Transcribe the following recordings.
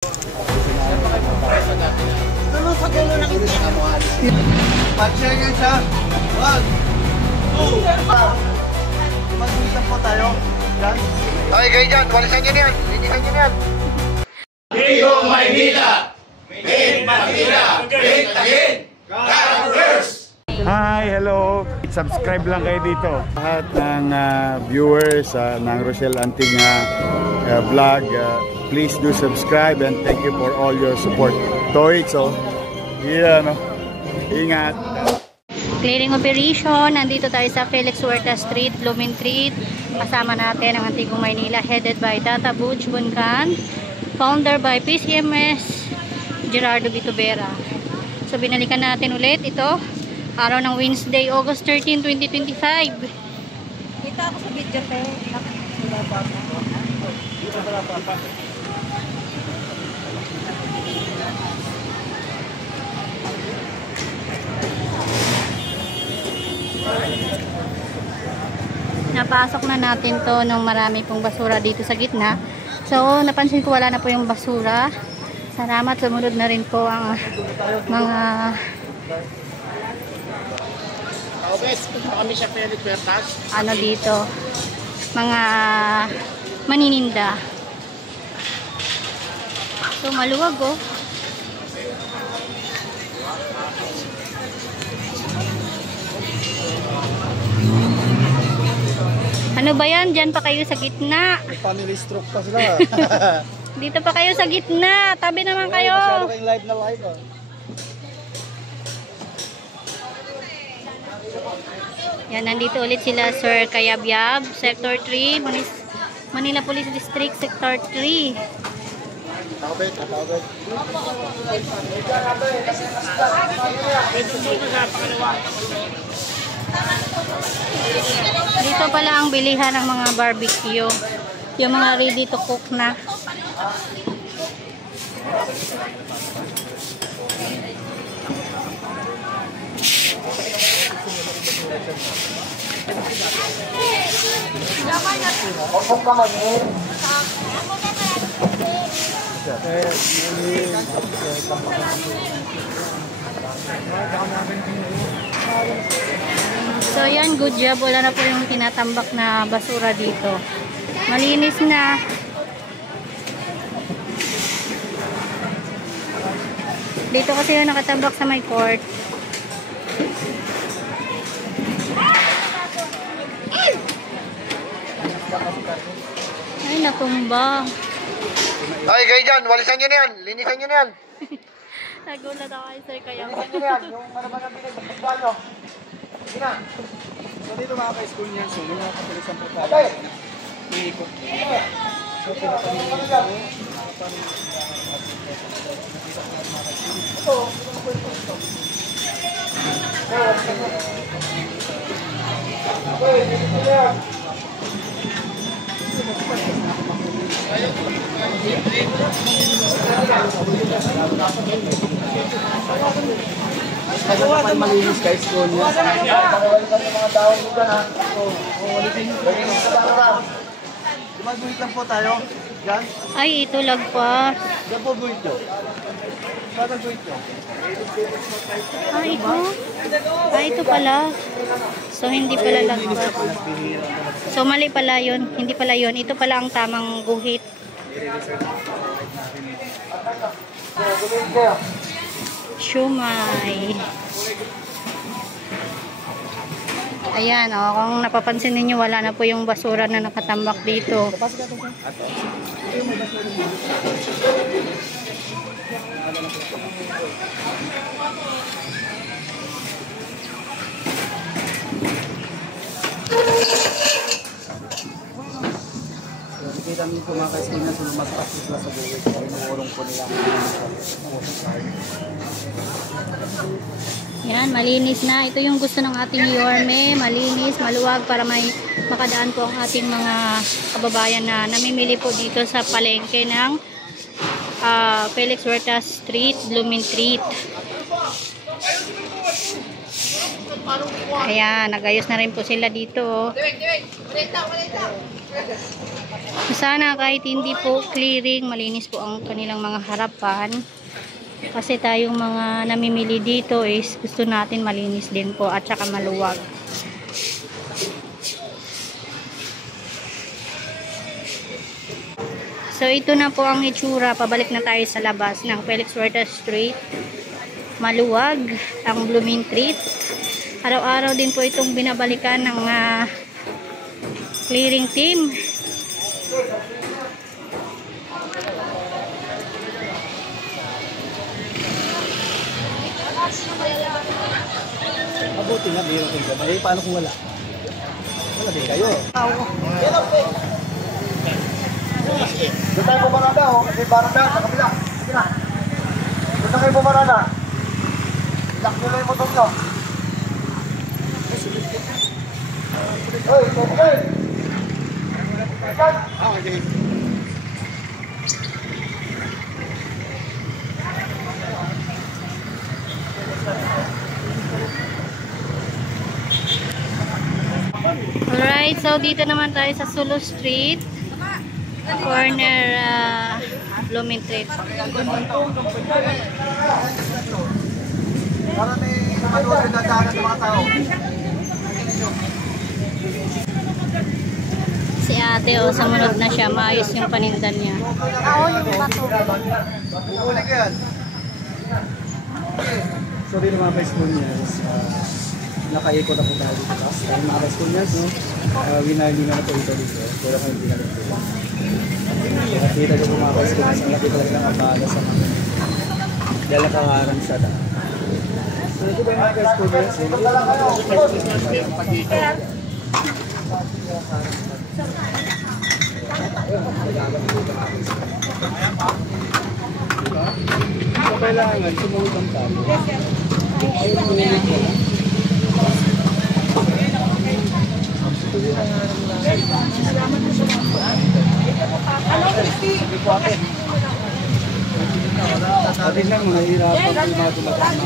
Ano sa dulo ng internet mo? Mag-share yan siya. Wag. Mag-uwisan po tayo. Yan. Okay kayo dyan. Walisan nyo yan. Linisan nyo yan. Tigong Maynila! Made Manila! Made Taguig! Carvers! Hi, hello. Subscribe lang kayo dito. Lahat ng viewers ng Rochelle Anting vlog, please do subscribe and thank you for all your support. Toitso. Yeah, no. Ingat. Clearing operation. Nandito tayo sa Felix Huerta Street, Blooming Street. Kasama natin ang Tigong Maynila, headed by Tata Butch Buncan, founder by PCMS Gerardo Vitubera. So binalikan natin ulit ito. Araw ng Wednesday, August 13, 2025. Kita ako sa video ko. Napasok na natin to nung marami pong basura dito sa gitna. So napansin ko wala na po yung basura. Salamat, sumunod na rin po ang mga ano dito, mga manininda. So maluwag oh. Ano ba yan? Diyan pa kayo sa gitna. Family stroke pa sila. Dito pa kayo sa gitna. Tabi naman kayo. Masyado kayong live na live. Yan, nandito ulit sila Sir Kayabyab, Sector 3, Manila Police District, Sector 3. Dito pala ang bilihan ng mga barbecue. Yung mga ready to cook na. So yan, good job. Wala na po yung tinatambak na basura dito. Malinis na. Dito kasi yung nakatambak sa may court. Ay, natumba. Okay kayo dyan. Walisan nyo na yan. Linisan nyo na yan. Nagulat ako kay Sir Kayabyab. Linisan nyo na yan. Yung ano ba na pinagpagpagpag nyo. Sige na. So dito mga ka-school niyan, so yung mga kapilisan po tayo. Okay. Iikot. So Kasi malinis kayo school niya. Pakawalisan yung mga daon mo dyan ha. Mag-buhit lang po tayo. Diyan. Ay, ito lagpas. Diyan po buhit nyo. Saan ang buhit nyo? Ah, ito? Ah, ito pala. So, hindi pala lagpas. So, mali pala yun. Hindi pala yun. Ito pala ang tamang guhit. Shumai. Ayan, oh, kung napapansin ninyo, wala na po yung basura na nakatambak dito. Nakikita niyo po mga ka-school na sumamaspak sila sa buwit. Inuurong po nila. Yan, malinis na. Ito yung gusto ng ating Yorme. Malinis, maluwag para may makadaan po ang ating mga kababayan na namimili po dito sa palengke ng Felix Huerta Street, Blooming Street. Ayan, nagayos na rin po sila dito. Sana kahit hindi po clearing, malinis po ang kanilang mga harapan. Kasi tayong mga namimili dito is gusto natin malinis din po at saka maluwag. So ito na po ang itsura. Pabalik na tayo sa labas ng Felix Huerta Street. Maluwag ang blooming treat. Araw-araw din po itong binabalikan ng clearing team. Mabuti na, mayroon kayo gabay. Eh, paano kung wala? Wala din kayo. Doon tayo bumarada, oh. Kasi barada sa kabila. Sige na. Doon tayo bumarada. Lock nyo lang yung motor nyo. Hoy, okay. Okay. Alright, so dito naman tayo sa Sulu Street. Corner blooming treat. Para may manuwa yung dadaanan ng mga tao. Si ate, oh, sumunod na siya. Maayos yung panindan niya. Oo, yung bato. Bumuli ka yan. So rin mga Kaiskunyans, nakaikot na po tayo dito. Dahil mga Kaiskunyans, no? Winarning na po ito dito. Pero kung hindi na ito. Nakita nyo po mga Kaiskunyans, malaki talaga ng abala sa mga dahil nakaharang siya na. So ito ba yung mga Kaiskunyans? So kailangan sumunod ang tayo. Atin lang mga hirapan yung mga dumataan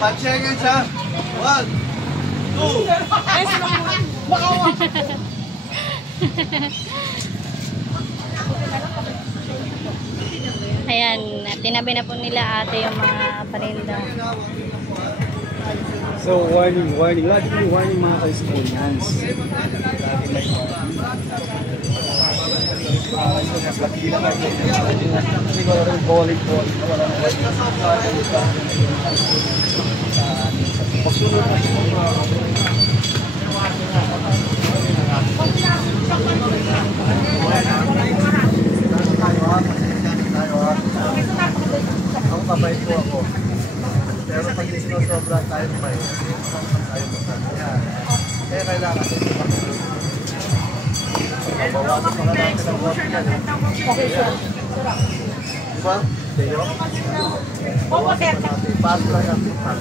Panchegan siya. 1, 2. Ayan, tinabi na po nila ate yung mga paninda. So warning. Lagi may warning mga Kaiskunyans. Siguro rin bowling po. Pagsunod na siya Ang babay po ako. Pero pag sinusobra tayo pa tayo magkakaya. Kaya kailangan ito pag-sunod. Bawasan pa natin ang work niya. Diba? Diyo? Bawasan pa natin. Pass lang ang tipan.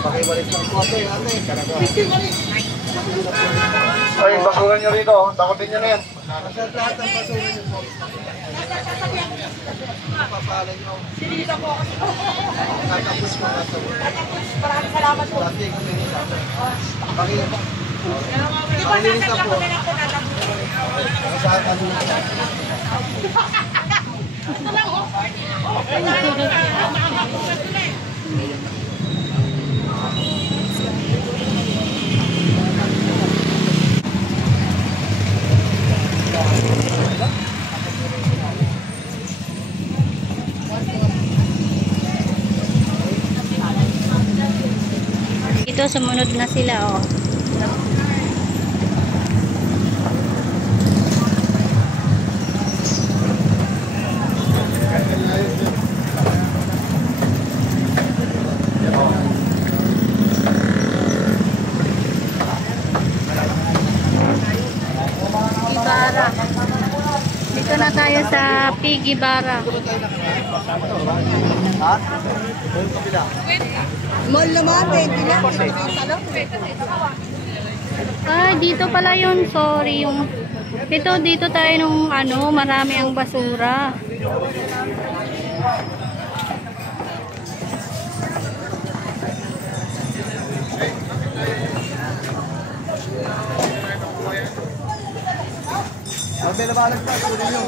Pakiwalis ng kote, ate. Ay, basuran nyo rito. Takotin nyo na yan. Sa lahat ng basuran nyo po. Papalan nyo. Sinita po ako. Tatapos mo na sa work. Maraming salamat po. Pakilinis na po. Saan ka dito? Ito, sumunod na sila, oh. Ibarra. Dito na tayo sa Piggy Barra. Ha? Mall naman, 20 lang. Ay, dito pala yun. Sorry, yung Ito, dito tayo nung ano, marami ang basura. Mabila ba alam pa? Kunin nyo.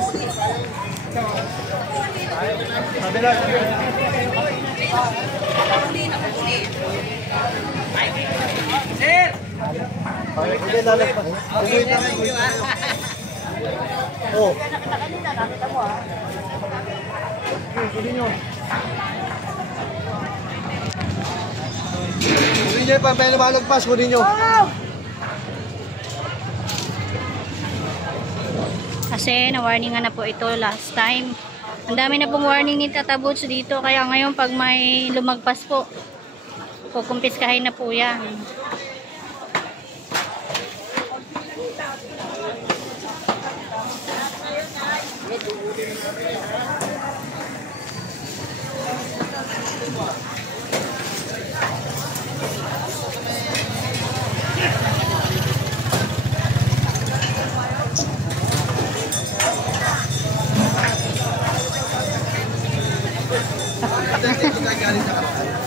Mabila. Sir! Hindi lalagpas. Uwi na kayo. Oh. Kunin nyo. Kunin nyo yung pampay na malagpas. Kunin nyo. Kasi na-warningan na po ito last time. Ang dami na pong warning ni Tata Butch dito. Kaya ngayon pag may lumagpas po, kukumpiskahin na po yan.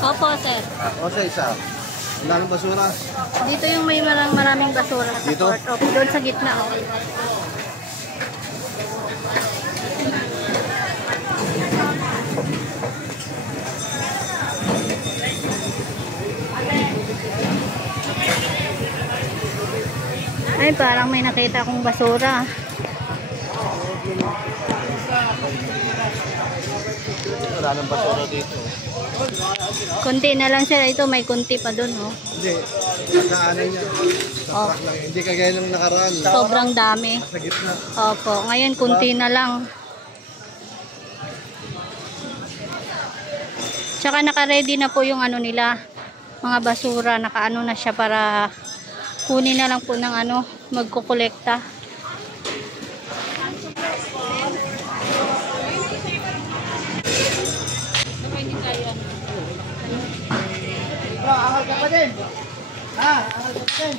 Opo, sir. O sa isa. Ang daming basura. Dito yung may maraming basura sa Dito? court. Opo, doon sa gitna. Oh. Ay, parang may nakita akong basura. Wala nang basura dito. Kunti na lang sila. Ito, may kunti pa doon, oh. Hindi. Nakaanay niya. Sa truck lang. Hindi kagaya nung nakaraan. Sobrang dami. Sa gitna. Opo, ngayon kunti na lang. Tsaka naka-ready na po yung ano nila, mga basura, naka-ano na siya para kunin na lang po ng ano, magkukolekta. Angal ka pa din. Ha? Angal ka pa din.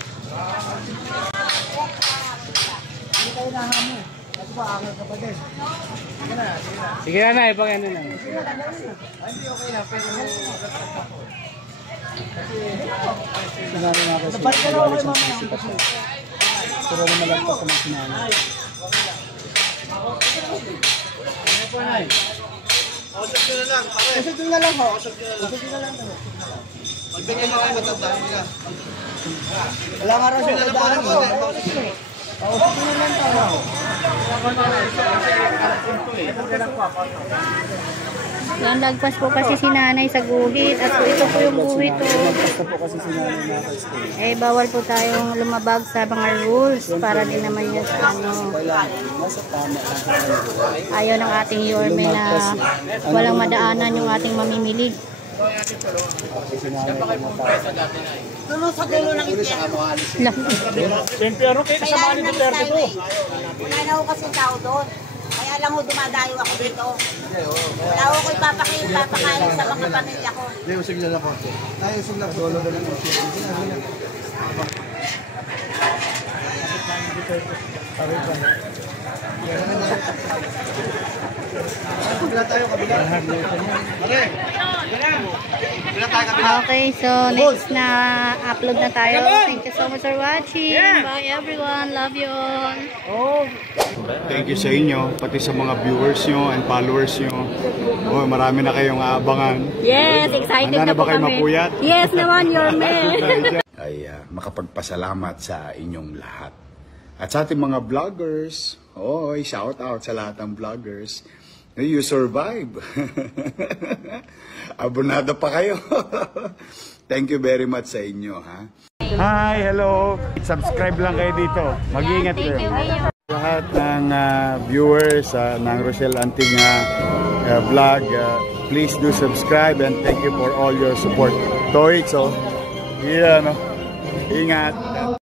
Hindi tayo nahamon. Ito ba, angal ka pa din. Sige na, sige na. Sige na, ipang ano na. Hindi okay na, pero Sinari nga kasi. nabalik ka na ako kay mamaya. Pero na malagpas sa mga sinanay. Usap nyo na lang, pare. Usap nyo na lang ho. Usap nyo na lang. Magbigay mo kayo matandaan nila. Wala nga raw siya nadaan mo. Usap nyo na lang tayo. Yan, lagpas po kasi si nanay sa guhit. At ito po yung guhit, oh. Malagpas na po kasi sinanay na ka-stay. Eh, bawal po tayong lumabag sa mga rules para din naman yun sa ano. Nasa tama lang po tayo. Ayaw ng ating yorme na walang madaanan yung ating mamimili. Kasi sinanay na matapos. Tulong sa dulo ng impyerno. Kaya lang Duterte to. Wala na ako kasi tao doon. Kaya lang ho dumadayo ako dito. Wala ako ko ipapakain sa mga pamilya ko. Hindi, usap nyo lang po. Tayo usap lang. Solo na lang. Kabila tayo, kabila. Pare! Kabila tayo, kabila. Okay, so next na upload na tayo. Thank you so much for watching. Bye everyone. Love you all. Thank you sa inyo, pati sa mga viewers nyo and followers nyo. Oh, marami na kayong aabangan. Yes, excited Handa na na ba po kayo kami. mapuyat? Yes naman, yorme. Ay makapagpasalamat sa inyong lahat. At sa ating mga vloggers, shout out sa lahat ng vloggers. You survive. Abonado pa kayo. Thank you very much sa inyo, ha. Hi, hello. Subscribe lang kayo dito. Mag-iingat kayo. Lahat ng viewers ng Rochelle Anting vlog, please do subscribe and thank you for all your support. Toits, yeah, no? Ingat.